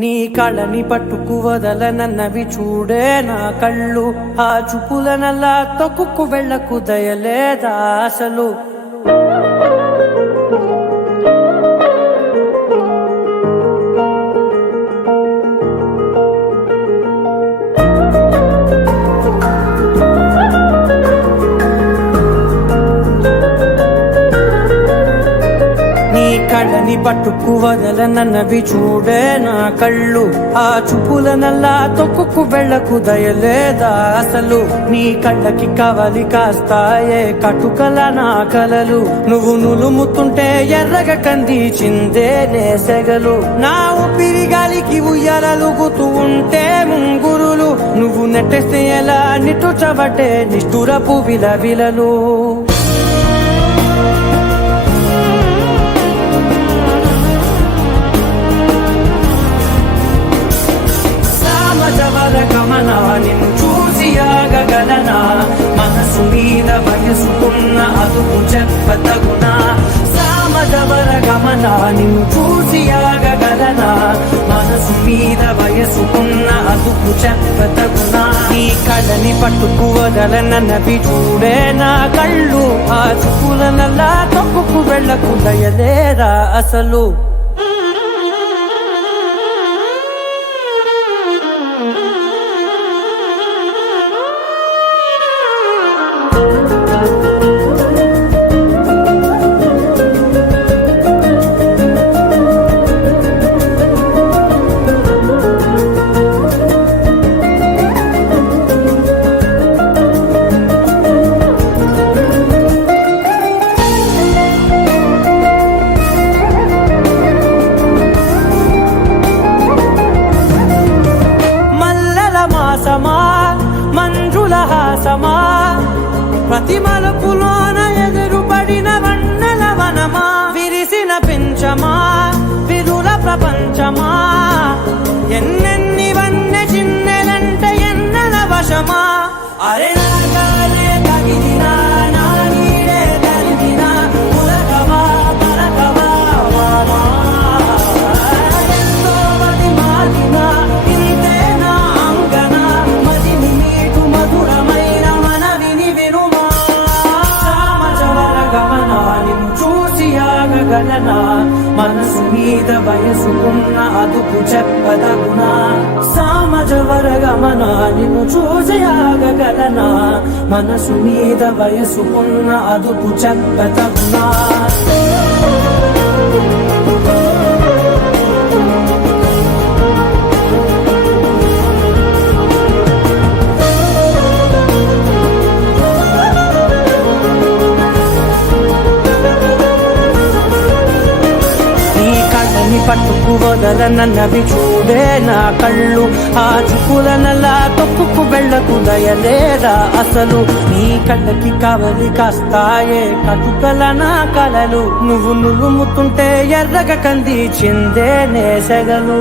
నీ కళ్ళని పట్టుకు వదలనన్నవి చూడే నా కళ్ళు, ఆ చూపులనల్లా తొక్కుకు వెళ్ళకు దయలేదా అసలు. కళ్ళని పట్టుకు వదలనన్నవి చూడే నా కళ్ళు, ఆ చూపులనల్లా తొక్కుకు వెళ్ళకు దయలేదా అసలు. నీ కళ్ళకి కవలి కాస్తాయే కటుకల నా కలలు, నువ్వు నులుముతుంటే ఎర్రగ కంది చిందే నేసెగలు. నా ఊపిరి గాలికి ఉయ్యాలలుగుతూ ఉంటే ముంగురులు, నువ్వు నెట్టేస్తే ఎలా నిట్టుచబట్టే నిష్ఠురపు విలవిలలు. గమనా నిన్ను చూసి ఆగగలనా, మనసు మీద వయసుకున్న అదుపు చెప్పతగునా. సామజవర గమనా నిన్ను చూసి ఆగగలనా, మనసు మీద వయసుకున్న అదుపు చెప్పతగునా. నీ కళ్ళని పట్టుకు వదలనన్నవి చూడే నా కళ్ళు, ఆ చూపులనల్లా తొక్కుకు వెళ్ళకు దయలేరా అసలు. మంజుల హాసమా ప్రతి మలుపులోన ఎదురుపడిన వన్నెల వనమా, విరిసిన పెంచమా విరుల ప్రపంచమా, ఎన్నెన్ని వన్నె చిన్నెలంటే ఎన్నెల వశమా. అరే నాగాలే తగిలినా నా నీడే తరిగినా ఉలకవా పలకవా వామా, ఎంతో మది మారినా ఇంతే నా అంగన, మదిని నీకు మధురమైన మనవిని వినుమా. సామజవర గమనా నిన్ను చూసి ఆగగలనా, మనసు మీద వయసుకున్న అదుపు చెప్పదగునా. సామజవర గమనా నిన్ను చూసి ఆగగలనా, మనసు మీద వయసుకున్న అదుపు చెప్పదగునా. పట్టుకు వదలనన్నవి చూడే నా కళ్ళు, ఆ చూపులనల్లా తొక్కుకు వెళ్ళకు దయలేరా అసలు. నీ కళ్ళకి కవలి కాస్తాయే కటుకల నా కలలు, నువ్వు నులుముతుంటే ఎర్రగ కంది చిందే నేసెగలు.